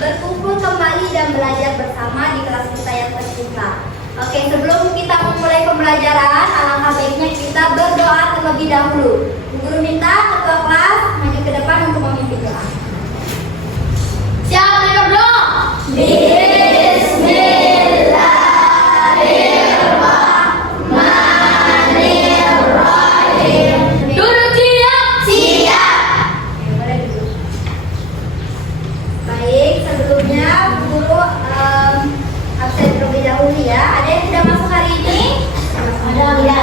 berkumpul kembali dan belajar bersama di kelas kita yang tercinta. Oke, sebelum kita memulai pembelajaran, alangkah baiknya kita berdoa terlebih dahulu. Guru minta ketua kelas maju ke depan untuk memimpin doa. Siapa yang berdoa? Bismillahirrahmanirrahim. Duduk siap. Siap. Oke, boleh duduk. Baik, sebelumnya guru absen terlebih dahulu ya. Ada yang sudah masuk hari ini? Ada.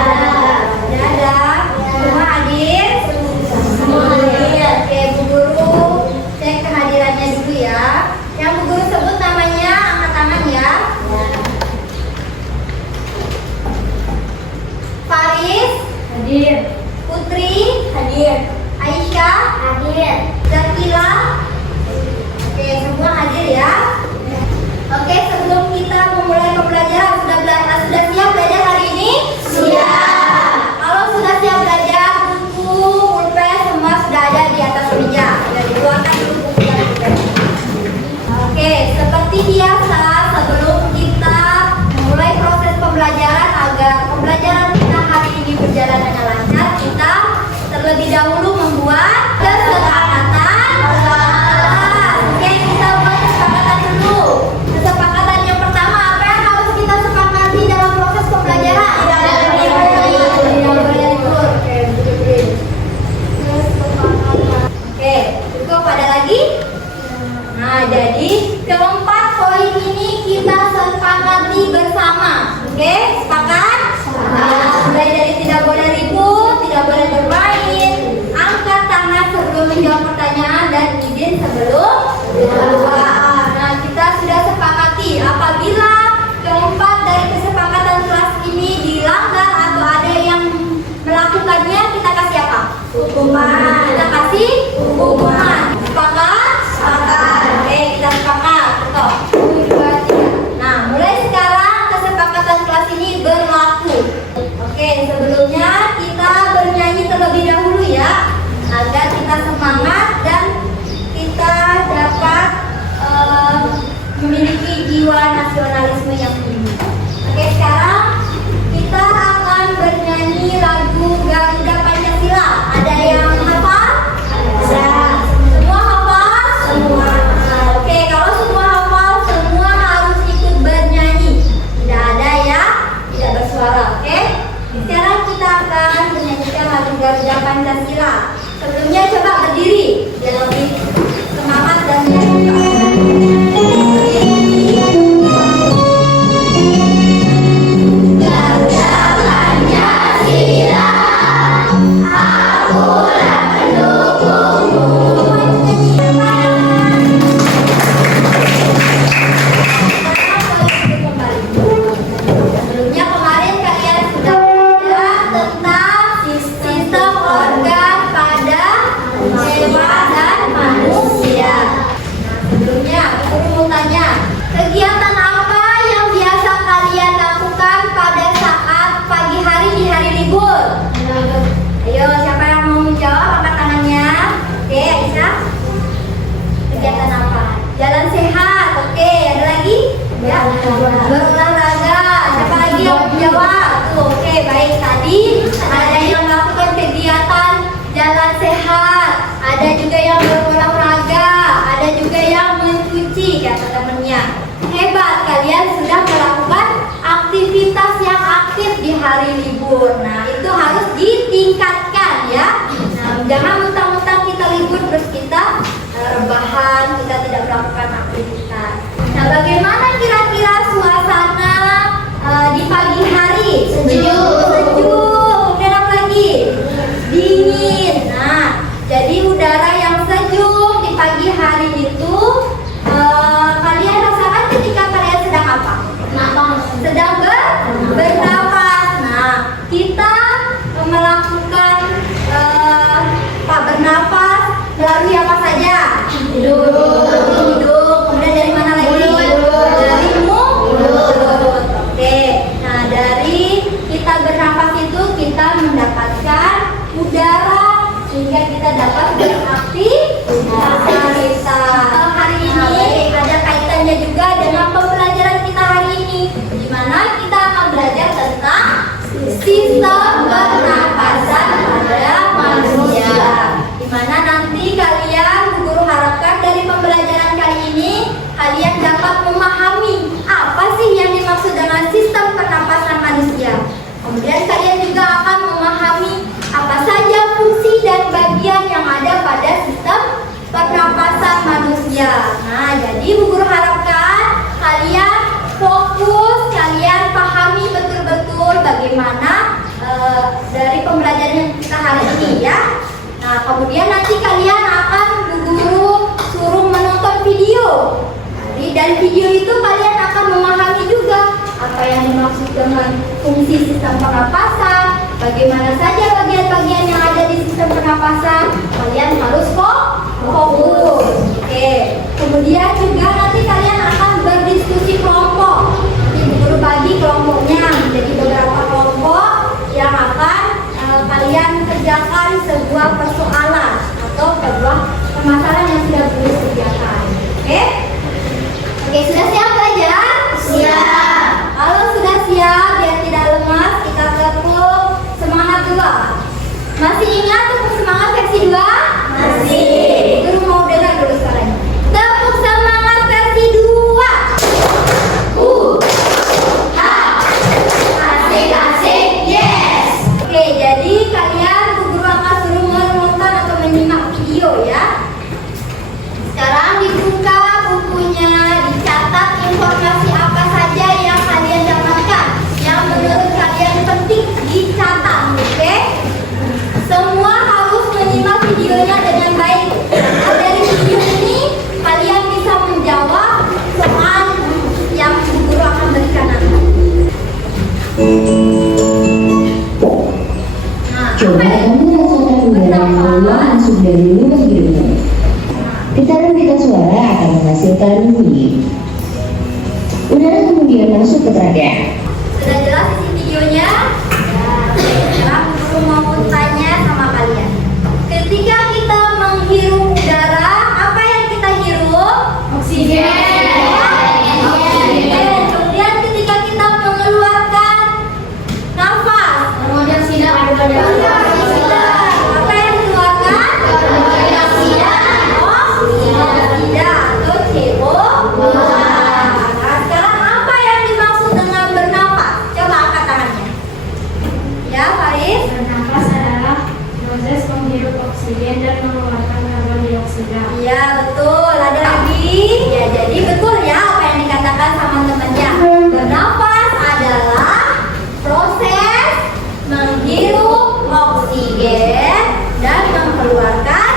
Semua hadir? Semua hadir. Oke, Bu Guru cek kehadirannya dulu ya. Yang Bu Guru sebut namanya, angkat tangan ya. Faris? Hadir. Putri? Hadir. Aisyah? Hadir. Zakila? Oke, semua hadir ya. Oke, sebelum kita memulai pembelajaran, sudah siap belajar hari ini? Siap. Kalau sudah siap belajar, buku, pulpen semua sudah ada di atas meja. Sudah dikeluarkan dulu buku dan pulpen. Oke, seperti biasa, sebelum kita memulai proses pembelajaran agar pembelajaran kita hari ini berjalan dengan lancar, kita terlebih dahulu membuat kesepakatan. Oke, kita buat kesepakatan dulu. Kesepakatan yang pertama, apa yang harus kita sepakati dalam proses pembelajaran? Oke, cukup. Ada lagi? Nah, jadi keempat poin ini kita sepakati bersama. Oke, sepakat? Mulai dari tidak boleh ribut, tidak boleh bermain, angkat tangan sebelum menjawab pertanyaan, dan izin sebelum keluar. Nah, kita sudah sepakati apabila keempat dari kesepakatan kelas ini dilanggar atau ada yang melakukannya, kita kasih apa? Hukuman. Kita kasih hukuman. Sepakat? Sepakat. Oke, kita sepakat. Betul. Nah, mulai sekarang kesepakatan kelas ini berlaku. Oke, sebelumnya kita bernyanyi terlebih dahulu ya, agar kita semangat dan kita dapat memiliki jiwa nasionalisme yang tinggi. Oke, sekarang kita akan bernyanyi lagu Garuda Pancasila. Ada yang hafal? Ada. Semua hafal? Semua. Oke, kalau semua hafal, semua harus ikut bernyanyi. Tidak ada ya tidak bersuara. Oke, sekarang kita akan menyanyikan lagu Garuda Pancasila. Sebelumnya coba berdiri biar lebih semangat dan kegiatan apa yang biasa kalian lakukan pada saat pagi hari di hari libur? Ayo, siapa yang mau menjawab? Angkat tangannya. Oke, Aisyah. Kegiatan apa? Jalan sehat. Oke, ada lagi? Ya. Berolahraga. Siapa lagi yang mau menjawab? Tuh, oke, baik. Tadi ada yang melakukan kegiatan jalan sehat. Ada juga yang berolahraga. Ada juga yang mencuci, kata temennya. Hebat, kalian sudah melakukan aktivitas yang aktif di hari libur. Nah, itu harus ditingkatkan ya. Nah, jangan mentang-mentang kita libur terus kita rebahan, kita tidak melakukan aktivitas. Nah, bagaimana kira-kira suasana di pagi hari? Sejuk. Kemudian apa lagi? Dingin. Nah, jadi udara yang sejuk di pagi hari itu kalian rasakan ketika kalian sedang apa? Sedang bernapas. Nah, kita melakukan bernapas melalui apa saja? Hidung. Kemudian dari mana lagi? Dari mulut. Oke. Nah, dari kita bernapas itu kita mendapatkan udara sehingga kita dapat beraktivitas. Hari ini juga dengan pembelajaran kita hari ini, di mana kita akan belajar tentang sistem pernapasan pada manusia. Di mana nanti kalian, Bu Guru harapkan dari pembelajaran kali ini kalian dapat memahami apa sih yang dimaksud dengan sistem pernapasan manusia. Kemudian kalian juga akan memahami apa saja fungsi dan bagian yang ada pada sistem pernapasan manusia. Nah, jadi Bu Guru harapkan kalian fokus, kalian pahami betul-betul bagaimana dari pembelajaran kita hari ini ya. Nah, kemudian nanti kalian akan Bu Guru suruh menonton video. Jadi dari video itu kalian akan memahami juga apa yang dimaksud dengan fungsi sistem pernapasan, bagaimana saja bagian-bagian yang ada di sistem pernapasan. Kalian harus fokus. Oke. Kemudian juga nanti kalian akan berdiskusi kelompok. Nanti Bu Guru bagi kelompoknya menjadi beberapa kelompok yang akan kalian kerjakan sebuah persoalan atau sebuah permasalahan yang sudah Bu Guru sediakan. Oke? Oke, sudah siap belajar? Siap. Kalau sudah siap, biar tidak lemas, kita tepuk semangat 2. Masih ingat tepuk semangat versi 2? Masih. Guru mau dengar dulu suaranya. Tepuk semangat versi 2. Asik-asik, yes. Oke, jadi kalian Bu Guru akan suruh menonton atau menyimak video ya. Sekarang dibuka bukunya, dicatat informasi apa saja yang kalian dapatkan, yang menurut kalian penting dicatat, oke? Semua harus menyimak videonya dengan baik. Nah, dari video ini kalian bisa menjawab soal yang Bu Guru akan berikan nanti. Coba kamu rasakan udara yang keluar masuk dari lubang hidungmu. Getaran pita suara akan menghasilkan bunyi. Udara kemudian masuk ke tenaga. Sudah jelas isi videonya? Ya, sekarang Guru mau tanya sama kalian. Ketika kita menghirup udara, apa yang kita hirup? Oksigen. Kemudian ketika kita mengeluarkan nafas, karbon dioksida. Apa yang dikeluarkan? Karbon dioksida atau CO2. Nah, sekarang apa yang dimaksud dengan bernafas? Coba angkat tangannya. Ya, Faris. Bernafas adalah proses menghirup oksigen dan mengeluarkan karbon dioksida. Iya, betul. Ada lagi? Ya, jadi betul ya apa yang dikatakan sama temannya. Bernafas adalah proses menghirup oksigen dan mengeluarkan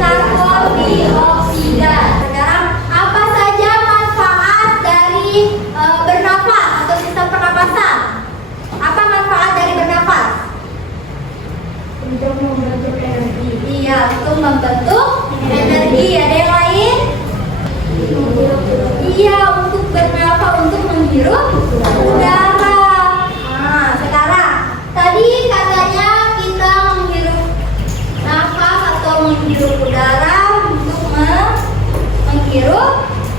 karbon dioksida. Sekarang apa saja manfaat dari bernafas atau sistem pernapasan? Apa manfaat dari bernafas? Untuk membentuk energi. Iya, untuk membentuk energi. Ada yang lain? Iya, untuk bernafas, untuk menghirup udara. Nah, sekarang tadi katanya kita menghirup nafas atau menghirup udara untuk menghirup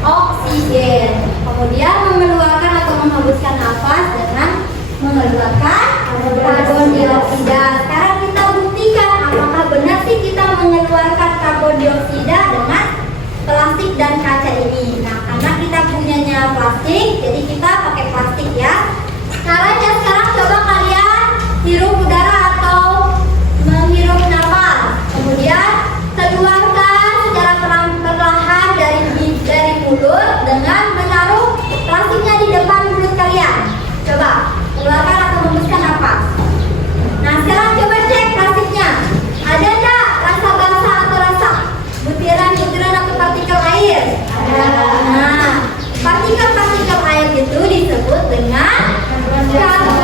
oksigen. Kemudian mengeluarkan atau menghembuskan nafas dengan mengeluarkan karbon dioksida. Sekarang kita buktikan apakah benar sih kita mengeluarkan karbon dioksida dengan plastik dan kaca ini. Nah, karena kita punyanya plastik, jadi kita pakai plastik ya. Caranya sekarang coba kalian hirup udara atau menghirup nafas. Kemudian keluarkan secara perlahan dari mulut dengan menaruh plastiknya di depan mulut kalian. Coba keluarkan atau hembuskan nafas. Nah, sekarang coba cek plastiknya. Ada enggak rasa basah atau rasa butiran-butiran atau partikel air? Ada. Nah, partikel-partikel air itu disebut dengan karbon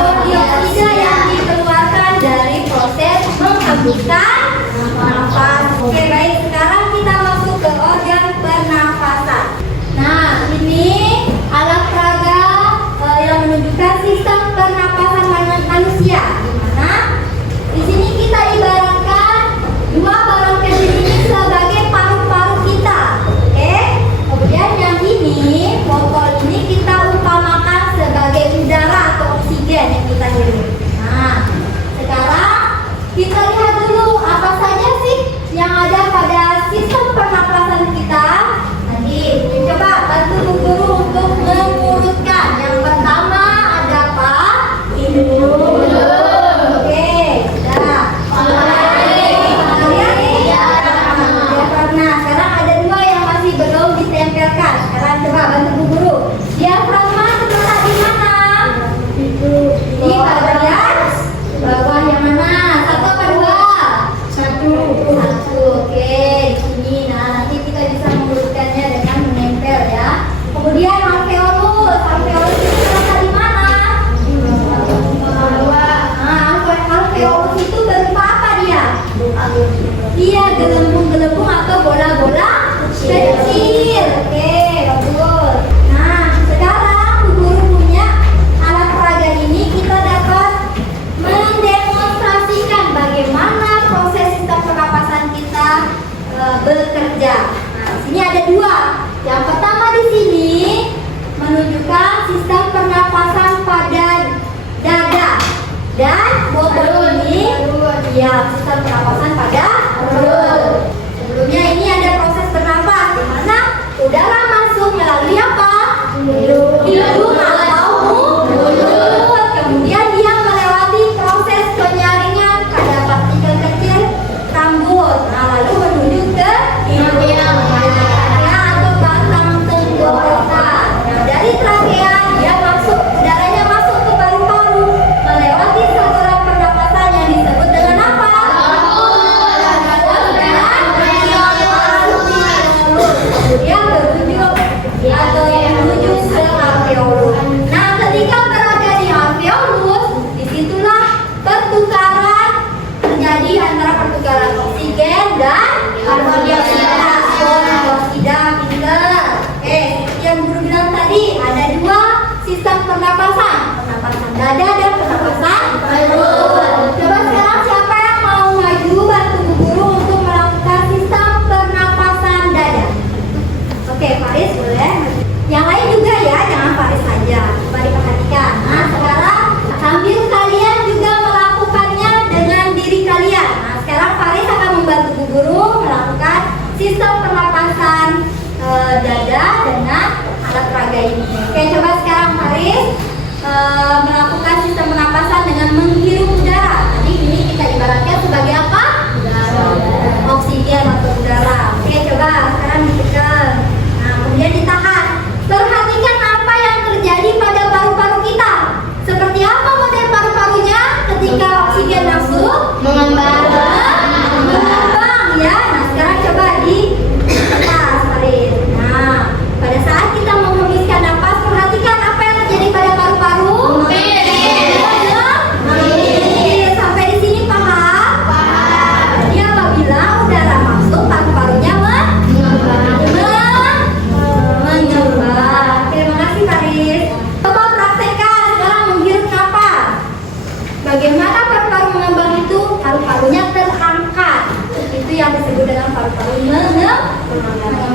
gelembung-gelembung atau bola-bola kecil. Oke, bagus. Nah, sekarang Bu Guru punya alat peraga ini, kita dapat mendemonstrasikan bagaimana proses sistem pernapasan kita bekerja. Nah, di sini ada dua. Yang pertama di sini menunjukkan sistem pernapasan pada dada, dan bobot ini ya sistem pernapasan pada perut. Sebelumnya ini ada proses bernapas di mana udara masuk melalui apa? Hidung atau mulut. Kemudian dia melewati proses penyaringan pada partikel kecil rambut. Nah, lalu menuju ke trakea atau batang tenggorokan. Nah, dari trakea dia masuk, udaranya masuk ke paru-paru melewati saluran pernapasan yang disebut dengan apa? Kemudian menuju ke alveolus. Nah, ketika berada di alveolus, disitulah pertukaran terjadi antara pertukaran oksigen dan karbon dioksida. Pinter. Yang guru bilang tadi ada dua sistem pernapasan, pernapasan dada dan pernapasan perut. Coba sekarang siapa yang mau maju bantu Bu Guru untuk melakukan sistem pernapasan dada? Oke, Faris boleh. Yang lain juga ya, jangan Faris saja. Coba diperhatikan. Nah, sekarang sambil kalian juga melakukannya dengan diri kalian. Nah, sekarang Faris akan membantu Bu Guru melakukan sistem pernapasan dada dengan alat peraga ini. Oke, coba sekarang Faris melakukan sistem pernapasan dengan menghirup udara. Tadi ini kita ibaratkan sebagai apa? Oksigen atau udara. Oke, coba sekarang ditekan. Nah, kemudian ditahan. Perhatikan apa yang terjadi pada paru-paru kita. Seperti apa model paru-parunya ketika oksigen masuk? Mengembang ya. Nah, sekarang coba di atas, Faris. Nah, pada saat kita menghembuskan napas, perhatikan apa yang terjadi pada paru-paru. Sampai di sini paham? Jadi apabila udara masuk, paru-parunya mengembang. Terima kasih, Faris. Coba praktekkan sekarang menghirup napas. Bagaimana paru-paru mengembang itu? Paru-parunya terangkat. Itu yang disebut dengan paru-paru mengembang.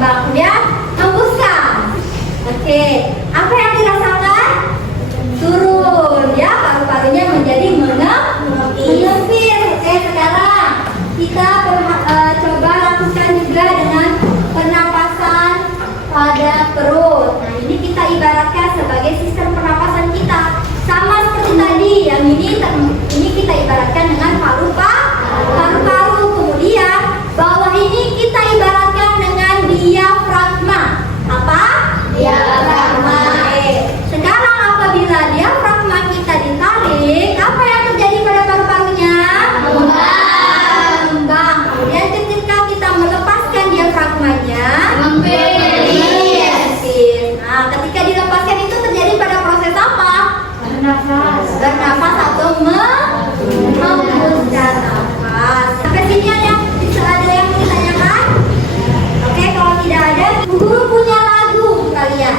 Kemudian hembuskan. Oke, apa yang dirasakan? Turun ya, paru-parunya menjadi menyempit. Oke, sekarang kita coba lakukan juga dengan pernapasan pada perut. Nah, ini kita ibaratkan sebagai sistem pernapasan kita. Sama seperti tadi, yang ini kita ibaratkan dengan paru-paru. Kemudian bawah ini kita ibaratkan dengan diafragma. Apa? Diafragma. Sekarang apabila diafragma kita ditarik, apa yang terjadi pada paru-parunya? Mengembang. Kemudian ketika kita melepaskan diafragmanya, nah, ketika dilepaskan itu terjadi pada proses apa? Bernafas atau menghembuskan nafas. Sampai sini ada yang ditanyakan? Oke, kalau tidak ada, Bu Guru punya lagu kalian.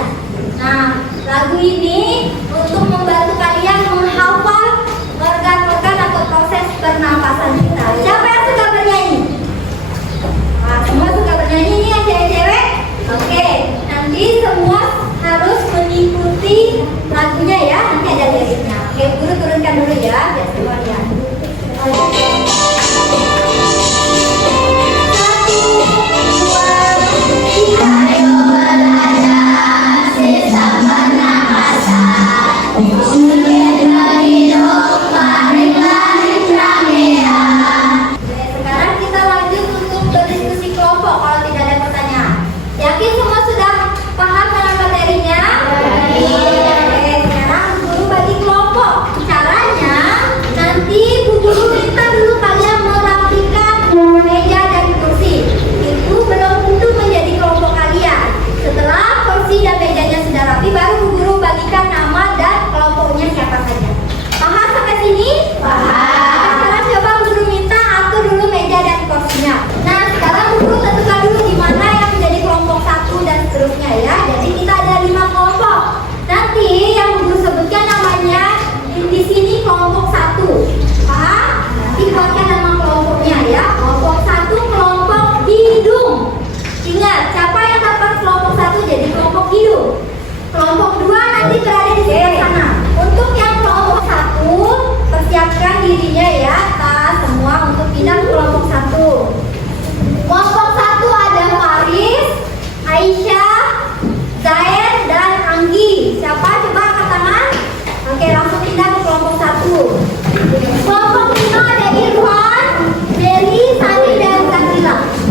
Nah, lagu ini untuk membantu kalian menghafal organ-organ atau proses pernapasan kita. Siapa yang suka bernyanyi? Nah, semua suka bernyanyi, ini yang cewek-cewek? Oke, nanti semua harus mengikuti lagunya ya, nanti ada liriknya. Oke, Bu Guru turunkan dulu ya, biar semua lihat. Sekarang kita lanjut untuk berdiskusi kelompok kalau tidak ada pertanyaan. Yakin semua sudah paham dengan materinya? Oke, sekarang Bu Guru bagi kelompok. Caranya nanti Bu Guru minta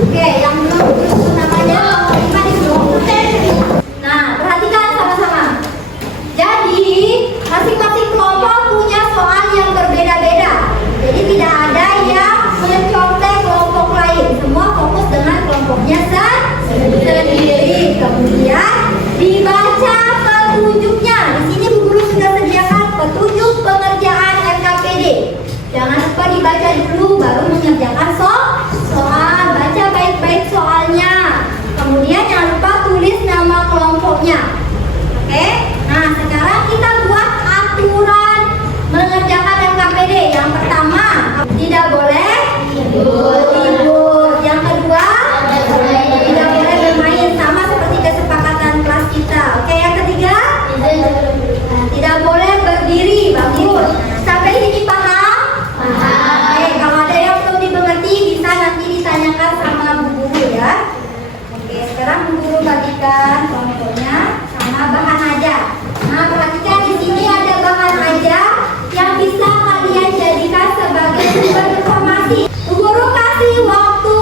Oke, yang belum tulis namanya lima di belum. Nah, perhatikan sama-sama. Jadi, masing-masing kelompok punya soal yang berbeda-beda. Jadi tidak ada yang mencontek kelompok lain. Semua fokus dengan kelompoknya sendiri. Kemudian dibaca petunjuknya. Di sini Bu Guru sudah sediakan petunjuk pengerjaan NKPD. Jangan lupa dibaca dulu baru mengerjakan soal. Baca baik-baik soalnya. Kemudian jangan lupa tulis nama kelompoknya. Oke? Nah, sekarang kita buat aturan mengerjakan NKPD. Yang pertama, tidak boleh libur. Yang kedua, tidak boleh bermain, sama seperti kesepakatan kelas kita. Oke, yang ketiga, tidak boleh berdiri. Bagus. Sampai sini paham? Oke, kalau ada yang belum dimengerti bisa nanti ditanyakan sama Bu Guru ya. Oke, sekarang Bu Guru bagikan kelompoknya sama bahan aja. Nah, perhatikan di sini ada bahan aja yang bisa kalian jadikan sebagai sumber informasi. Bu Guru kasih waktu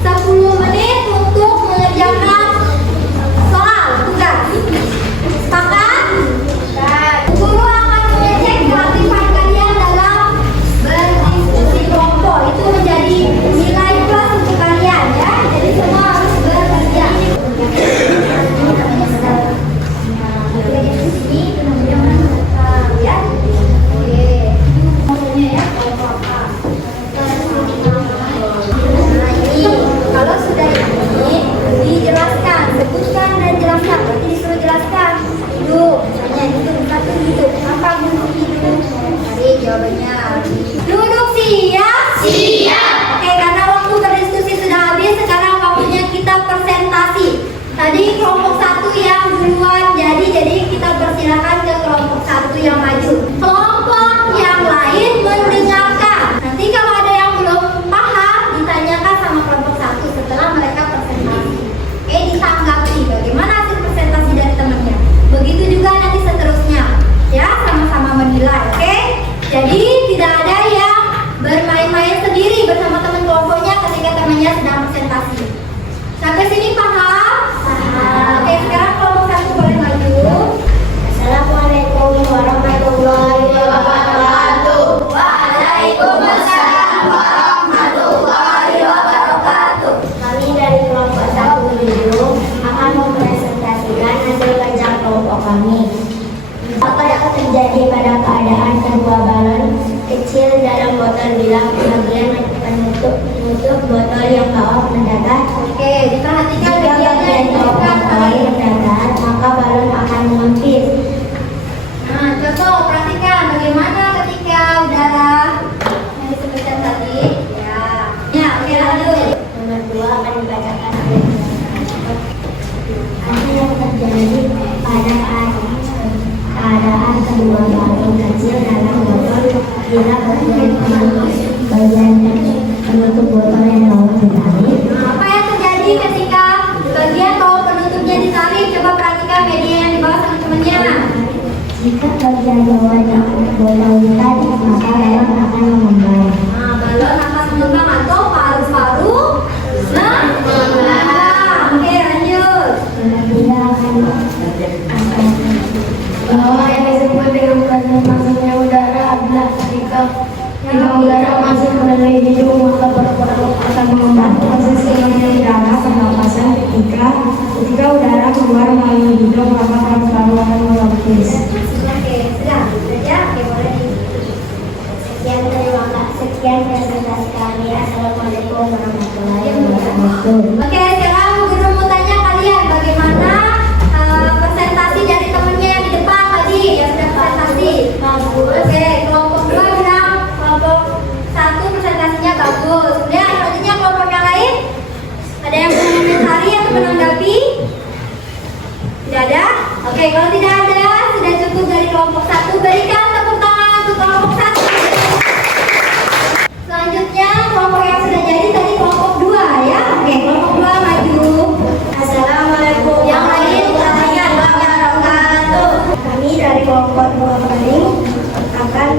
10 menit untuk mengerjakan soal tugas. Sepakat? Bu Guru akan mengecek keaktifan kalian dalam berdiskusi kelompok. Itu menjadi nilai plus untuk kalian ya. Jadi semua harus bekerja. Kalau sudah ini dijelaskan, sebutkan dan jelaskan. Berarti disuruh jelaskan. Duduk, misalnya gitu, satu duduk. Apa duduk itu? Cari jawabannya. Duduk siap? Siap. Oke, karena waktu berdiskusi sudah habis, sekarang waktunya kita presentasi. Tadi kelompok satu yang duluan, jadi kita persilakan ke kelompok satu yang maju. Kelompok yang lain mendengarkan. Nanti kalau ada yang belum paham, ditanyakan sama kelompok satu setelah mereka presentasi. Ditanggapi bagaimana hasil presentasi dari temannya. Begitu juga nanti seterusnya, ya sama-sama menilai. Oke? Jadi tidak ada yang bermain-main sendiri bersama teman kelompoknya ketika temannya sedang presentasi. Sampai sini paham? Oke, sekarang kelompok satu boleh maju. Assalamualaikum warahmatullahi wabarakatuh. Waalaikumsalam warahmatullahi wabarakatuh. Kami dari kelompok 1 akan mempresentasikan hasil kerja kelompok kami. Apa dapat terjadi pada keadaan kedua balon kecil dalam botol bila bagian penutup botol yang bawah mendatar? Oke, diperhatikan Jika bagian bawah mendatar, maka balon akan mengempis. Nah, contoh perhatikan bagaimana ketika udara yang disebutkan tadi. Ya, oke lanjut. Nomor 2 akan dibacakan hasil yang terjadi pada keadaan kedua balon kecil dalam botol bila bagian penutup botol yang bawah ditarik. Nah, apa yang terjadi ketika bagian bawah penutupnya ditarik? Coba perhatikan media yang di bawah sama temennya. Jika bagian bawah botol ditarik, maka balon akan mengembang. Nah, balon akan mengembang atau paru-paru mengembang. Oke, lanjut. Bila akan yang disebut dengan masuknya udara adalah ketika udara masuk melalui hidung, maka paru-paru akan mengembang. Proses ini udara pernapasan ketika udara keluar melalui hidung, maka paru-paru akan mengempis. Oke, sudah ya. Oke, boleh di. Sekian presentasi kami. Assalamualaikum warahmatullahi wabarakatuh. Oke, sekarang Bu Guru mau tanya kalian bagaimana presentasi dari temennya yang di depan tadi yang sudah presentasi. Oke, kelompok 2 bilang kelompok 1 presentasinya bagus. Kemudian selanjutnya kelompok yang lain ada yang mengomentari atau menanggapi? Tidak ada? Oke, kalau tidak ada sudah cukup dari kelompok 1. Berikan tepuk tangan untuk kelompok 1. Selanjutnya kelompok yang sudah jadi tadi kelompok 2 ya. Oke, kelompok 2 maju. Assalamualaikum. Yang lain perhatikan wabarakatuh. Kami dari kelompok 2 kami akan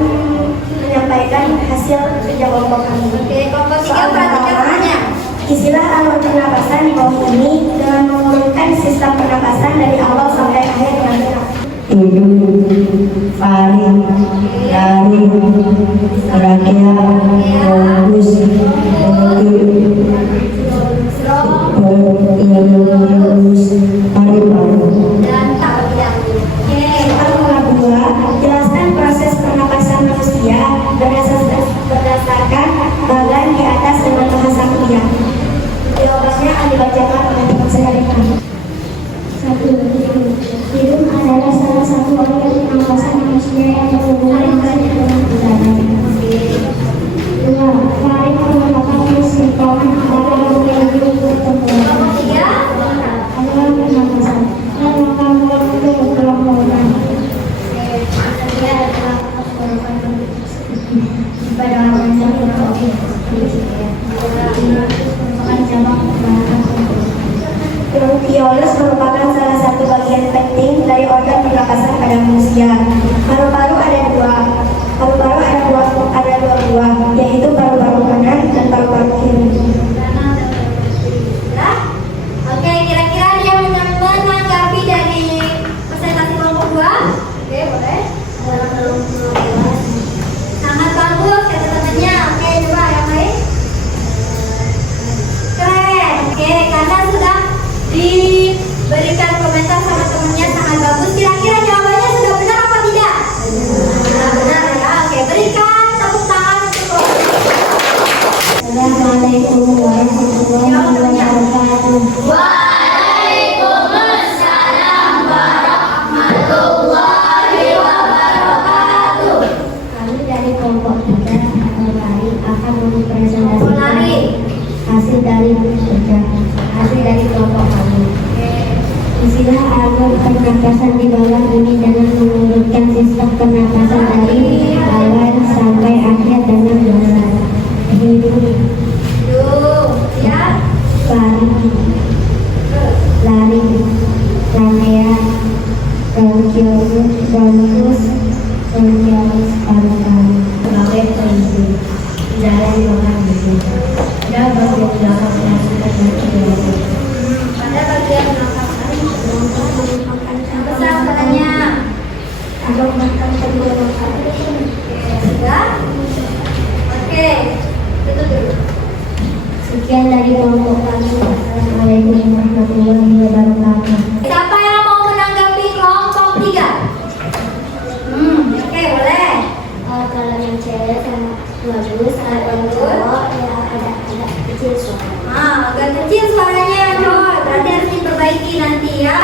menyampaikan hasil kerja kelompok kami. Oke, kelompok 3 perhatikan perannya. Isilah alur pernapasan di bawah ini dengan mengurutkan sistem pernapasan dari awal sampai akhir dengan benar. Hidung, paru, lari, trachea, bronkus, bronkus, paru-paru. Dan tak tidak. Oke. Soal kedua, jelaskan proses pernapasan manusia berdasarkan bagan di atas dengan bahasa kuliah. Jawabannya akan dibacakan oleh teman saya Rika. 1. Hidung adalah salah satu organ pernapasan manusia yang berhubungan dengan udara. 2. Faring merupakan kesimpulan antara hidung pertemuan. 3. Adalah pernapasan yang akan mengandung kerongkongan. Dia adalah Pada orang yang merupakan cabang bronchioles merupakan salah satu bagian penting dari organ pernapasan pada manusia. Paru-paru ada dua. Paru-paru ada dua buah, yaitu paru-paru kanan dan paru-paru kiri. Oke, kira-kira dia menanggapi dari presentasi kelompok 2? Oke, boleh. Sangat bagus catatannya. Oke, coba yang lain. Keren. Oke, karena sudah diberikan komentar sama temennya sangat bagus. Kira-kira jawabannya sudah benar apa tidak? Benar ya. Oke, berikan tepuk tangan untuk Assalamualaikum warahmatullahi wabarakatuh. Kami dari kelompok 3 atau lari akan mempresentasikan hasil dari kelompok kami. Isilah alur pernapasan di bawah ini dengan mengurutkan sistem pernapasan dari awal sampai akhir dengan benar. Hidung, ya. paru, lari, trachea, bronchioles, paru-paru. Sebagai prinsip, udara di bawah ini. Ada bagian belakang yang sudah terjadi. Pada bagian belakang besar katanya. Ada makan kedua makan. Sudah? Oke, itu dulu. Sekian dari kelompok kami. Assalamualaikum warahmatullahi wabarakatuh. Siapa yang mau menanggapi kelompok 3? Oke, boleh. Kalau yang cewek sangat bagus, kalau yang cowok ya agak kecil suara. Agak kecil suaranya, coy. Berarti harus diperbaiki nanti ya.